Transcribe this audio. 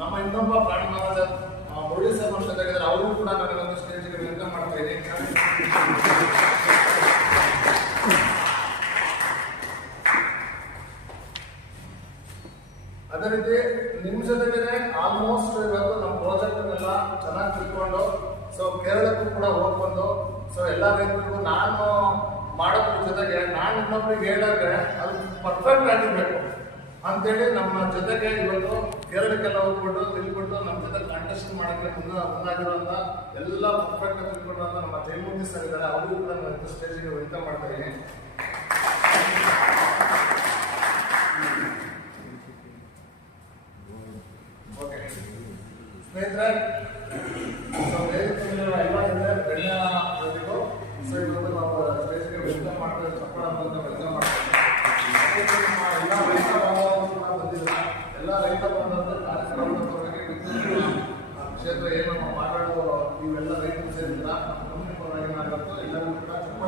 ನಮ್ಮ ಇನ್ನೊಬ್ಬ ಪ್ರಾಣನಾದ ಮುರಳಿ ಸರ್ ನಮ್ಮ ಜೊತೆಗಿದ್ದಾರೆ. ಅವರು ಕೂಡ ನನಗೊಂದು ಸ್ಟೇಜ್ಗೆ ವೆಲ್ಕಮ್ ಮಾಡ್ತಾ ಇದ್ದೀನಿ. ಅದೇ ರೀತಿ ನಿಮ್ಮ ಜೊತೆಗೆ ಆಲ್ಮೋಸ್ಟ್ ಇವತ್ತು ನಮ್ಮ ಪ್ರಾಜೆಕ್ಟ್ನೆಲ್ಲ ಚೆನ್ನಾಗಿ ತಿಳ್ಕೊಂಡು ಸೊ ಕೇರಳಕ್ಕೂ ಕೂಡ ಹೋಗ್ಬಂದು ಸೊ ಎಲ್ಲ ರೈತರಿಗೂ ನಾನು ಮಾಡೋದ್ರ ಜೊತೆಗೆ ನಾನು ಇನ್ನೊಬ್ರಿಗೆ ಹೇಳಿದ್ರೆ ಅದು ಪರ್ಫೆಕ್ಟ್ ಆಗಿರ್ಬೇಕು ಅಂತೇಳಿ ನಮ್ಮ ಜೊತೆಗೆ ಇವತ್ತು ಕೇರಳಕ್ಕೆಲ್ಲ ಹೋಗ್ಬಿಟ್ಟು ತಿಳ್ಕೊಂಡು ನಮ್ಮ ಜೊತೆ ಕಾಂಟೆಸ್ಟ್ ಮಾಡೋಕ್ಕೆ ಮುಂದಾಗಿರುವಂಥ ಎಲ್ಲ ಪರ್ಫೆಕ್ಟ್ ಆಗಿ ತಿಳ್ಕೊಂಡಂತ ನಮ್ಮ ಜಯಮೂರ್ತಿ ಸರ್ ಇದ್ದಾರೆ. ಅವರು ಕೂಡ ನಾನು ಸ್ಟೇಜಿಗೆ ವೆಲ್ಕಮ್ ಮಾಡ್ತಾ ಇದ್ದೀನಿ. ಓಕೆ ಸ್ನೇಹಿತರೆ, ಎಲ್ಲ ಗಣ್ಯ ಜೊತೆಗೂ ಸೊ ಇವತ್ತು ನಾವು ಸ್ಟೇಜ್ಗೆ ವೆಲ್ಕಮ್ ಮಾಡ್ತಾ ಚಪ್ಪಳ ಅಂತ ವೆಲ್ಕಮ್ ಮಾಡ್ತಾ ಎಲ್ಲ ರೈತ ಬಾಂಧವರು ಕೂಡ ಬಂದಿಲ್ಲ. ಎಲ್ಲ ರೈತ ಬಾಂಧವರು ಕಾರ್ಯಕ್ರಮದವರೆಗೆ ಕ್ಷೇತ್ರ ಏನು ಮಾತಾಡೋ ಇವೆಲ್ಲ ರೈತರು ಸೇರಿಲ್ಲ. ಕಂಪನಿ ಪರವಾಗಿ ಮಾತಾಡ್ತು ಎಲ್ಲರಿಗೂ ಕೂಡ ಚಪ್ಪಳ